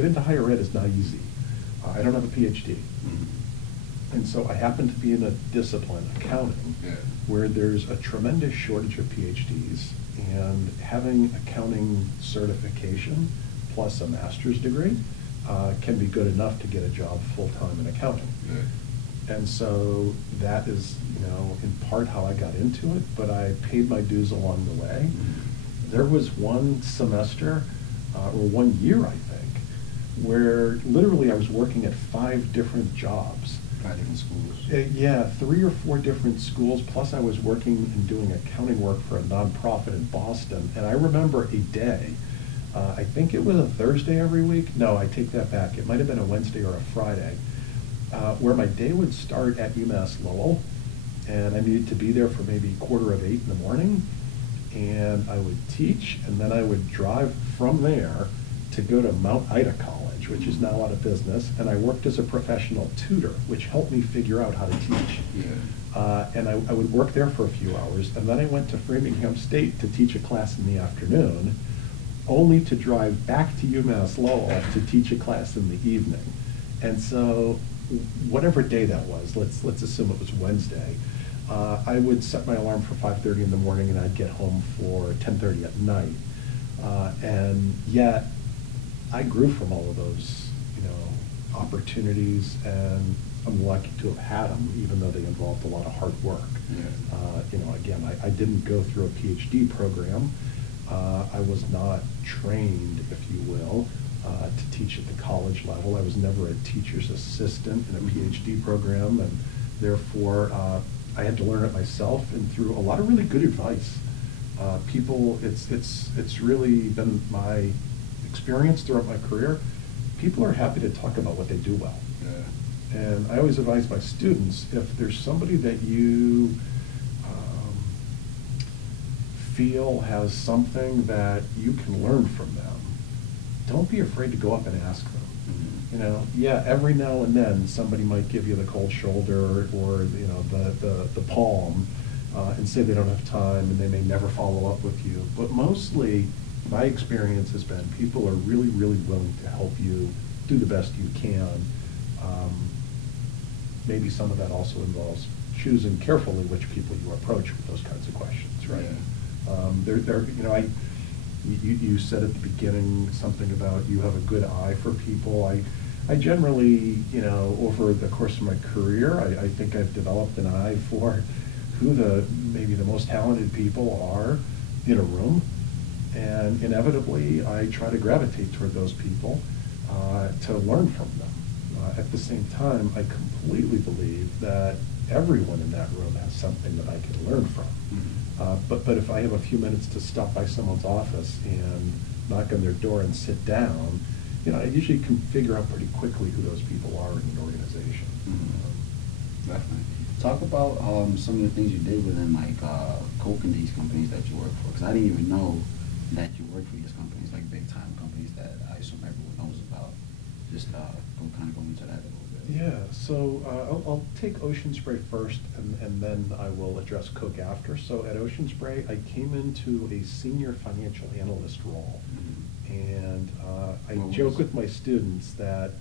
get into higher ed is not easy. I don't have a PhD. And so I happen to be in a discipline, accounting, where there's a tremendous shortage of PhDs, and having accounting certification plus a master's degree can be good enough to get a job full-time in accounting. And so that is, in part how I got into it, but I paid my dues along the way. There was one semester, or 1 year, I think, where literally I was working at 5 different jobs. 5 different schools? Yeah, 3 or 4 different schools, plus I was working and doing accounting work for a nonprofit in Boston. And I remember a day, I think it was a Thursday every week. No, I take that back. It might have been a Wednesday or a Friday, where my day would start at UMass Lowell, and I needed to be there for maybe 7:45 in the morning. And I would teach, and then I would drive from there to go to Mount Ida College, which is now out of business, and I worked as a professional tutor, which helped me figure out how to teach. And I would work there for a few hours, and then I went to Framingham State to teach a class in the afternoon, only to drive back to UMass Lowell to teach a class in the evening. And so, whatever day that was, let's assume it was Wednesday, I would set my alarm for 5:30 in the morning, and I'd get home for 10:30 at night. And yet, I grew from all of those, opportunities, and I'm lucky to have had them, even though they involved a lot of hard work. Again, I didn't go through a PhD program. I was not trained, if you will, to teach at the college level. I was never a teacher's assistant in a PhD program, and therefore I had to learn it myself, and through a lot of really good advice. It's really been my experience throughout my career. People are happy to talk about what they do well. And I always advise my students, if there's somebody that you feel has something that you can learn from them, don't be afraid to go up and ask them. Yeah, every now and then somebody might give you the cold shoulder or the palm and say they don't have time and they may never follow up with you. But mostly, my experience has been people are really, really willing to help you do the best you can. Maybe some of that also involves choosing carefully which people you approach with those kinds of questions, right? You said at the beginning something about you have a good eye for people. I generally, over the course of my career, I think I've developed an eye for who maybe the most talented people are in a room, and inevitably I try to gravitate toward those people to learn from them. At the same time, I completely believe that everyone in that room has something that I can learn from. But if I have a few minutes to stop by someone's office and knock on their door and sit down, I usually can figure out pretty quickly who those people are in an organization. Definitely. Talk about some of the things you did within Coke and these companies that you work for, because I didn't even know that you work for these companies, like big time companies that I assume everyone knows about. Just kind of go into that a little bit. Yeah, so I'll take Ocean Spray first, and then I will address Coke after. So at Ocean Spray, I came into a senior financial analyst role. And I joke with my students that,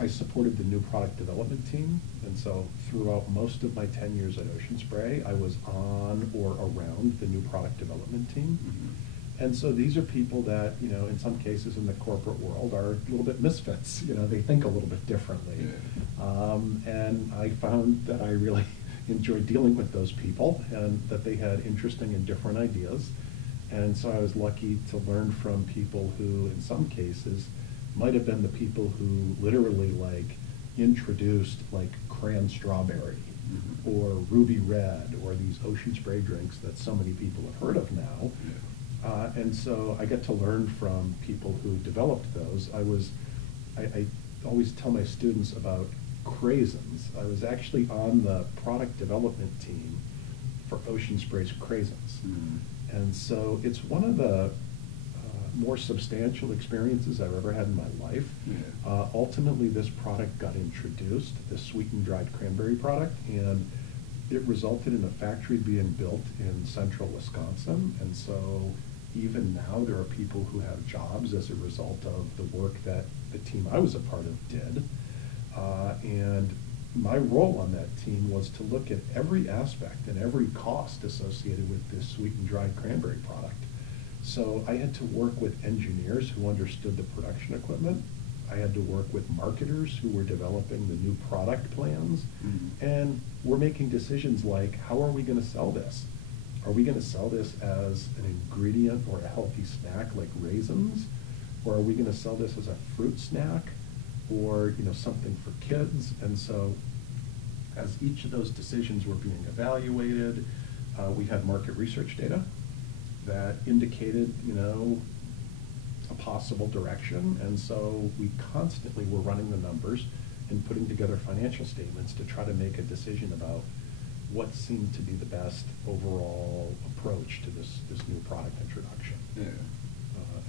I supported the new product development team. And so throughout most of my 10 years at Ocean Spray, I was on or around the new product development team. And so these are people that, in some cases in the corporate world are a little bit misfits. They think a little bit differently. And I found that I really enjoyed dealing with those people, and that they had interesting and different ideas. And so I was lucky to learn from people who, in some cases, might have been the people who literally introduced cran strawberry or ruby red or these Ocean Spray drinks that so many people have heard of now. And so I get to learn from people who developed those. I always tell my students about craisins. I was actually on the product development team for Ocean Spray's craisins. And so it's one of the more substantial experiences I've ever had in my life. Ultimately, this product got introduced, this sweetened dried cranberry product, and it resulted in a factory being built in central Wisconsin. And so Even now, there are people who have jobs as a result of the work that the team I was a part of did. And my role on that team was to look at every aspect and every cost associated with this sweetened dried cranberry product. So I had to work with engineers who understood the production equipment. I had to work with marketers who were developing the new product plans. And we're making decisions like, how are we going to sell this? Are we going to sell this as an ingredient or a healthy snack like raisins? Or are we going to sell this as a fruit snack or something for kids? And so as each of those decisions were being evaluated, we had market research data that indicated a possible direction. And so we constantly were running the numbers and putting together financial statements to try to make a decision about what seemed to be the best overall approach to this new product introduction. Yeah.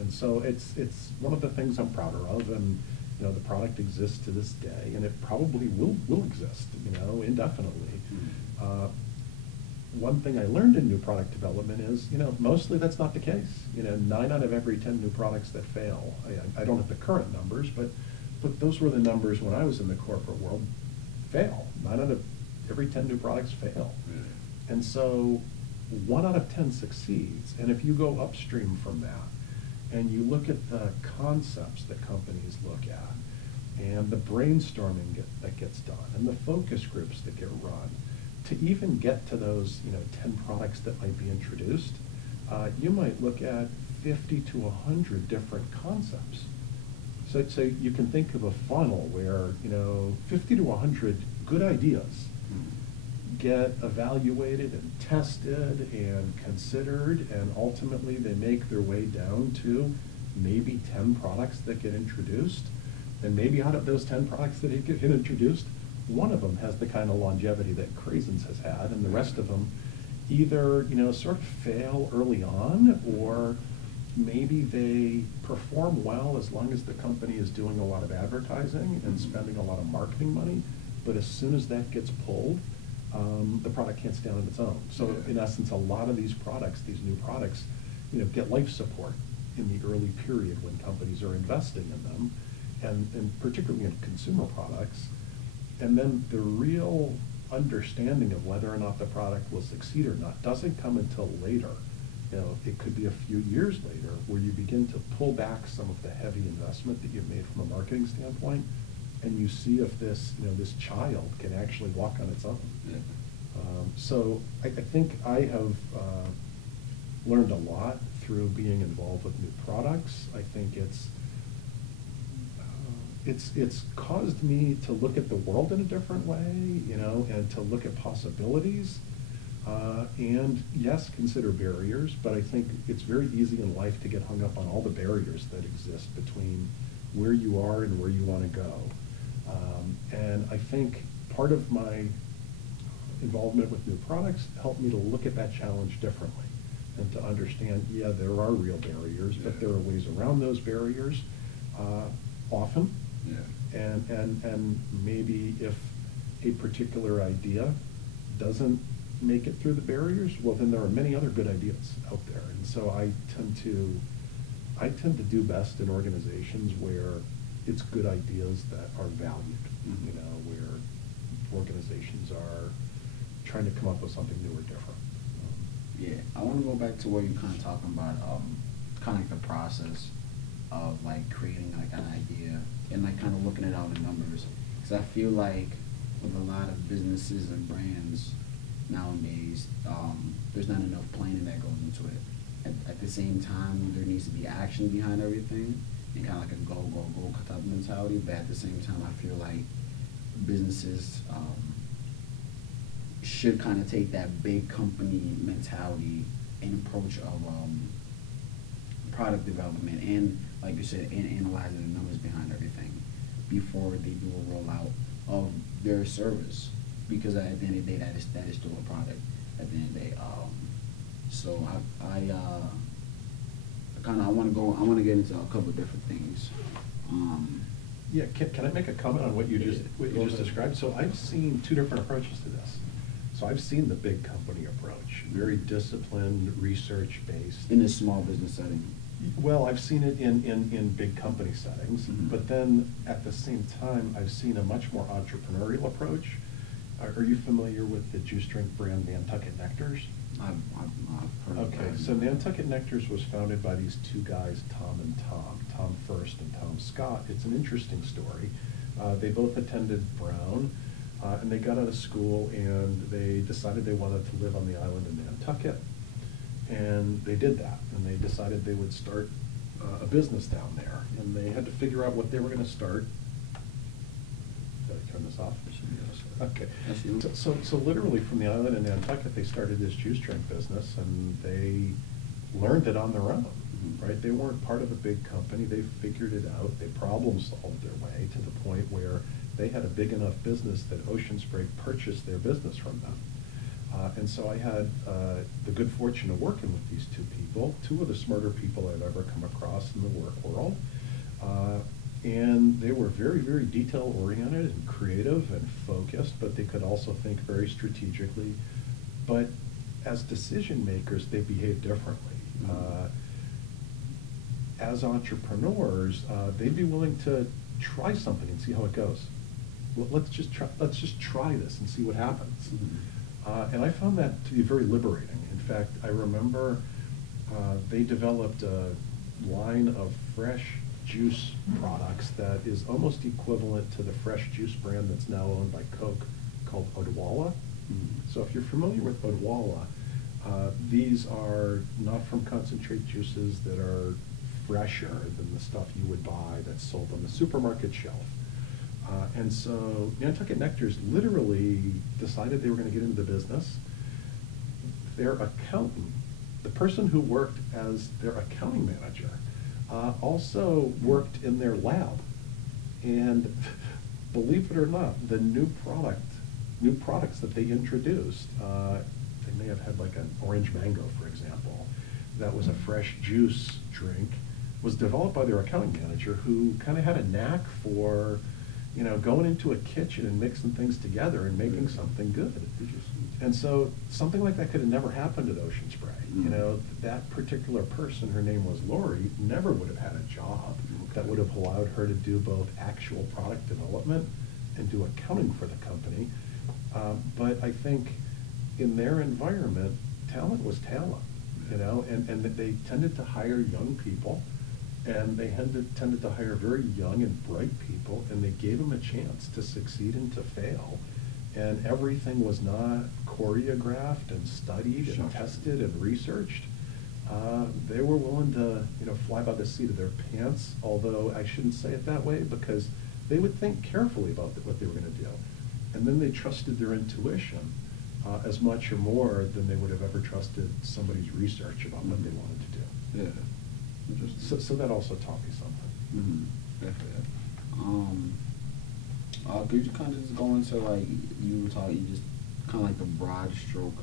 And so it's one of the things I'm prouder of, and the product exists to this day, and it probably will exist indefinitely. One thing I learned in new product development is mostly that's not the case. 9 out of every 10 new products that fail. I don't have the current numbers, but those were the numbers when I was in the corporate world. Fail. 9 out of every 10 new products fail. And so 1 out of 10 succeeds. And if you go upstream from that and you look at the concepts that companies look at and the brainstorming that gets done and the focus groups that get run, to even get to those 10 products that might be introduced, you might look at 50 to 100 different concepts. So you can think of a funnel where 50 to 100 good ideas get evaluated and tested and considered, and ultimately they make their way down to maybe 10 products that get introduced. And maybe out of those 10 products that get introduced, one of them has the kind of longevity that Craisins has had, and the rest of them either sort of fail early on, or maybe they perform well as long as the company is doing a lot of advertising and spending a lot of marketing money, but as soon as that gets pulled, the product can't stand on its own. So in essence, a lot of these products, these new products, get life support in the early period when companies are investing in them, and particularly in consumer products. And then the real understanding of whether or not the product will succeed or not doesn't come until later. It could be a few years later where you begin to pull back some of the heavy investment that you've made from a marketing standpoint, and you see if this, this child can actually walk on its own. So I think I have learned a lot through being involved with new products. I think it's caused me to look at the world in a different way, and to look at possibilities, and yes, consider barriers, but I think it's very easy in life to get hung up on all the barriers that exist between where you are and where you want to go. And I think part of my involvement with new products helped me to look at that challenge differently and to understand, yeah, there are real barriers, but there are ways around those barriers often. And maybe if a particular idea doesn't make it through the barriers, well, then there are many other good ideas out there. And so I tend to do best in organizations where it's good ideas that are valued, where organizations are trying to come up with something new or different. Yeah, I want to go back to where you're kind of talking about kind of like the process of like creating like an idea and like kind of looking at all the numbers, because I feel like with a lot of businesses and brands nowadays, there's not enough planning that goes into it. At the same time, there needs to be action behind everything and kind of like a go type of mentality, but at the same time, I feel like businesses should kind of take that big company mentality and approach of product development and, like you said, and analyzing the numbers behind everything before they do a rollout of their service, because at the end of the day, that is still a product at the end of the day. So I want to get into a couple of different things. Yeah, can I make a comment on what you just described? So I've seen two different approaches to this. So I've seen the big company approach, very disciplined, research-based. In a small business setting. Well, I've seen it in big company settings, but then at the same time, I've seen a much more entrepreneurial approach. Are you familiar with the juice drink brand Nantucket Nectars? I've heard of that. Okay, so Nantucket Nectars was founded by these two guys, Tom First and Tom Scott. It's an interesting story. They both attended Brown, and they got out of school and they decided they wanted to live on the island of Nantucket. And they did that, and they decided they would start a business down there. And they had to figure out what they were going to start. Did I turn this off? Okay. So literally from the island of Nantucket, they started this juice drink business, and they learned it on their own, right? They weren't part of a big company. They figured it out. They problem solved their way to the point where they had a big enough business that Ocean Spray purchased their business from them. And so I had the good fortune of working with these two people, two of the smarter people I've ever come across in the work world. And they were very, very detail-oriented and creative and focused, but they could also think very strategically. But as decision makers, they behave differently. As entrepreneurs, they'd be willing to try something and see how it goes. Well, let's just try this and see what happens. And I found that to be very liberating. In fact, I remember they developed a line of fresh juice products that is almost equivalent to the fresh juice brand that's now owned by Coke called Odwalla. So if you're familiar with Odwalla, these are not from concentrate juices that are fresher than the stuff you would buy that's sold on the supermarket shelf. And so Nantucket Nectars literally decided they were going to get into the business. Their accountant, the person who worked as their accounting manager, also worked in their lab. And believe it or not, the new products that they introduced, they may have had like an orange mango, for example, that was a fresh juice drink, was developed by their accounting manager, who kind of had a knack for, you know, going into a kitchen and mixing things together and making something good. And so something like that could have never happened at Ocean Spray. You know, that particular person, her name was Lori, never would have had a job that would have allowed her to do both actual product development and do accounting for the company. But I think in their environment, talent was talent, you know, and they tended to hire young people. And they tended to hire very young and bright people, and they gave them a chance to succeed and to fail. And everything was not choreographed and studied and tested and researched. They were willing to, you know, fly by the seat of their pants, although I shouldn't say it that way, because they would think carefully about what they were going to do. And then they trusted their intuition as much or more than they would have ever trusted somebody's research about what they wanted to do. Yeah. So that also taught me something. Definitely. Could you kind of just go into, like, you were talking, just kind of like the broad stroke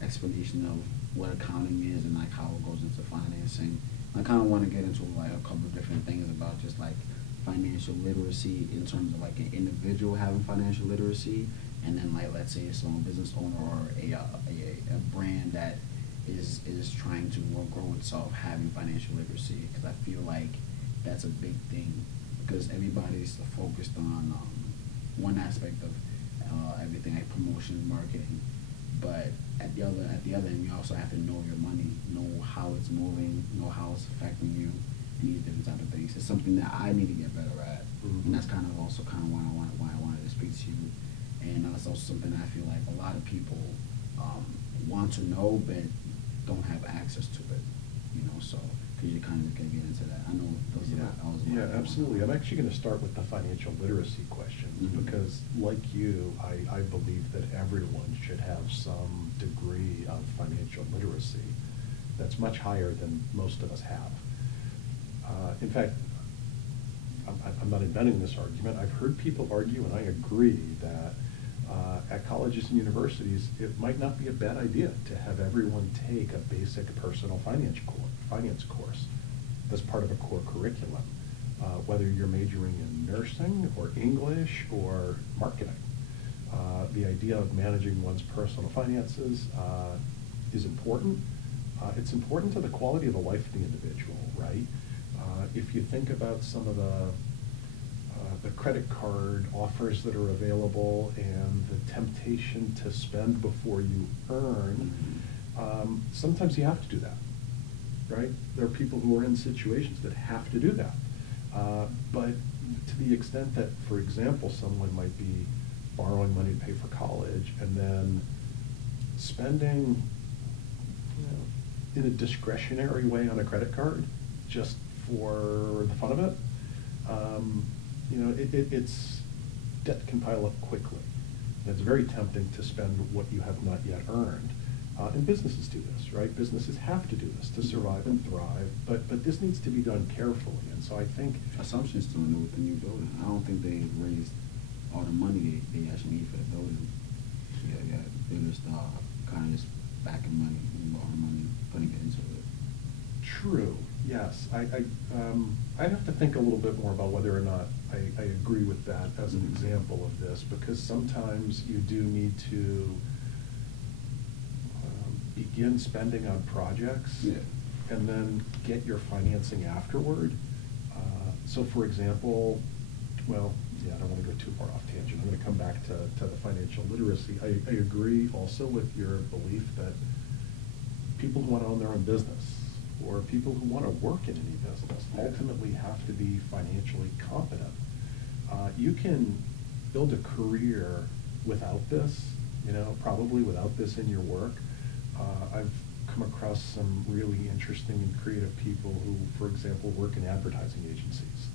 explanation of what accounting is and like how it goes into financing. I kind of want to get into like a couple of different things about just like financial literacy in terms of like an individual having financial literacy, and then like let's say a small business owner or a brand that is trying to grow itself having financial literacy, because I feel like that's a big thing, because everybody's focused on one aspect of everything like promotion, marketing, but at the other end you also have to know your money, know how it's moving, know how it's affecting you, and these different type of things. It's something that I need to get better at, and that's kind of also kind of why I wanted to speak to you, and that's also something I feel like a lot of people want to know but don't have access to it, you know. So could you kind of get into that? I know those yeah, absolutely. I'm actually going to start with the financial literacy questions, because like you, I believe that everyone should have some degree of financial literacy that's much higher than most of us have. In fact, I'm not inventing this argument. I've heard people argue, and I agree, that at colleges and universities, it might not be a bad idea to have everyone take a basic personal finance course as part of a core curriculum, whether you're majoring in nursing or English or marketing. The idea of managing one's personal finances is important. It's important to the quality of the life of the individual, right? If you think about some of the credit card offers that are available and the temptation to spend before you earn, sometimes you have to do that, right? There are people who are in situations that have to do that. But to the extent that, for example, someone might be borrowing money to pay for college and then spending in a discretionary way on a credit card just for the fun of it, it's debt can pile up quickly. It's very tempting to spend what you have not yet earned. And businesses do this, right? Businesses have to do this to survive and thrive, but this needs to be done carefully. And so I think Assumption's still new with the new building. I don't think they raised all the money they actually need for the building. Yeah, they're just kind of just backing money and borrowing money, putting it into it. True. Yes. I'd have to think a little bit more about whether or not I agree with that as an example of this, because sometimes you do need to begin spending on projects and then get your financing afterward. So for example, I don't want to go too far off tangent. I'm going to come back to the financial literacy. I agree also with your belief that people who want to own their own business or people who want to work in any business ultimately have to be financially competent. You can build a career without this, probably without this in your work. I've come across some really interesting and creative people who, for example, work in advertising agencies.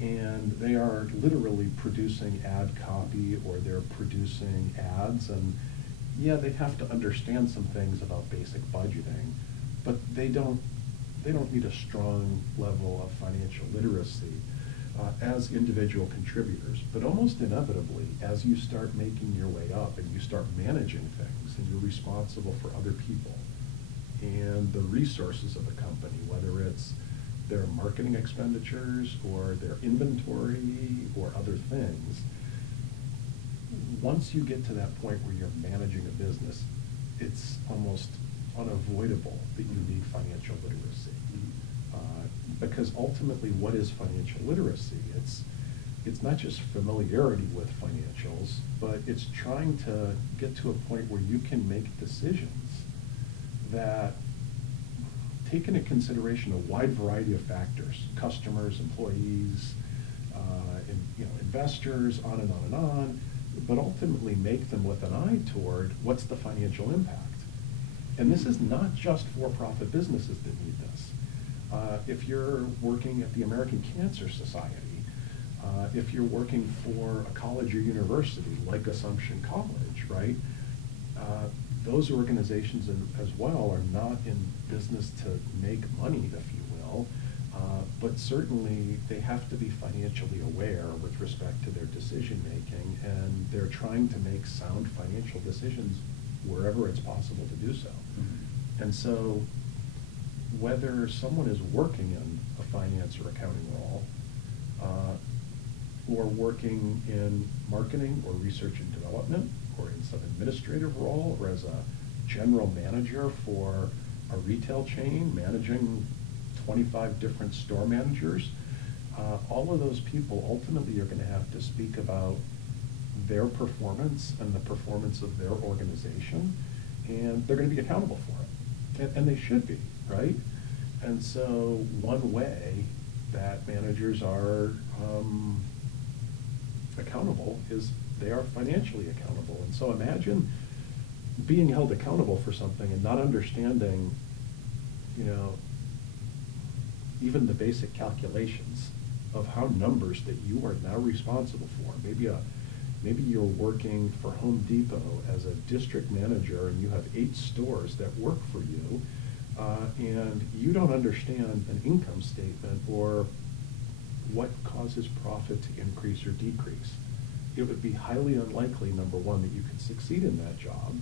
And they are literally producing ad copy or they're producing ads, and they have to understand some things about basic budgeting, but they don't need a strong level of financial literacy as individual contributors. But almost inevitably, as you start making your way up and you start managing things and you're responsible for other people and the resources of the company, whether it's their marketing expenditures or their inventory or other things, once you get to that point where you're managing a business, it's almost unavoidable that you need financial literacy. Because ultimately, what is financial literacy? It's not just familiarity with financials, but it's trying to get to a point where you can make decisions that take into consideration a wide variety of factors: customers, employees, investors, on and on and on, but ultimately make them with an eye toward what's the financial impact. And this is not just for-profit businesses that need this. If you're working at the American Cancer Society, if you're working for a college or university like Assumption College, right? Those organizations as well are not in business to make money, if you will, but certainly they have to be financially aware with respect to their decision making, and they're trying to make sound financial decisions wherever it's possible to do so. And so whether someone is working in a finance or accounting role, or working in marketing or research and development, or in some administrative role, or as a general manager for a retail chain, managing 25 different store managers, all of those people ultimately are going to have to speak about their performance and the performance of their organization, and they're going to be accountable for it. And they should be, right? And so one way that managers are accountable is they are financially accountable. And so imagine being held accountable for something and not understanding, even the basic calculations of how numbers that you are now responsible for. Maybe you're working for Home Depot as a district manager and you have 8 stores that work for you, and you don't understand an income statement or what causes profit to increase or decrease. It would be highly unlikely, number one, that you could succeed in that job,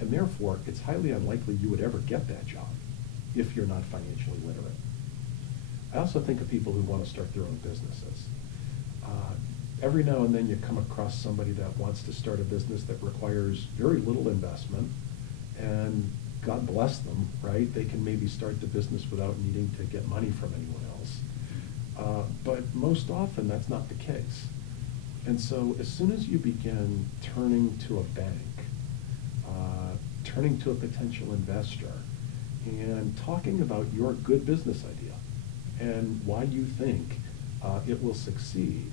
and therefore it's highly unlikely you would ever get that job if you're not financially literate. I also think of people who want to start their own businesses. every now and then you come across somebody that wants to start a business that requires very little investment, and God bless them, right? They can maybe start the business without needing to get money from anyone else. But most often that's not the case. And so as soon as you begin turning to a bank, turning to a potential investor, and talking about your good business idea and why you think it will succeed,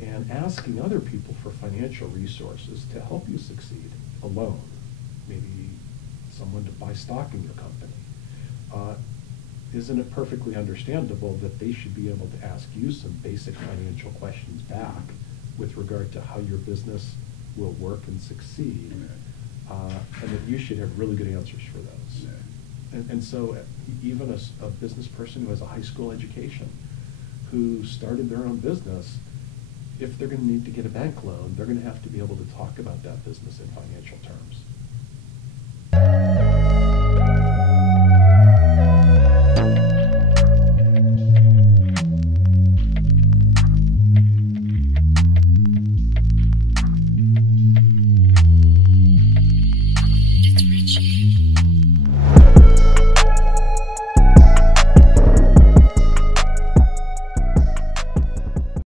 and asking other people for financial resources to help you succeed, a loan, maybe someone to buy stock in your company, isn't it perfectly understandable that they should be able to ask you some basic financial questions back with regard to how your business will work and succeed, and that you should have really good answers for those. And so even a business person who has a high school education, who started their own business, if they're going to need to get a bank loan, they're going to have to be able to talk about that business in financial terms.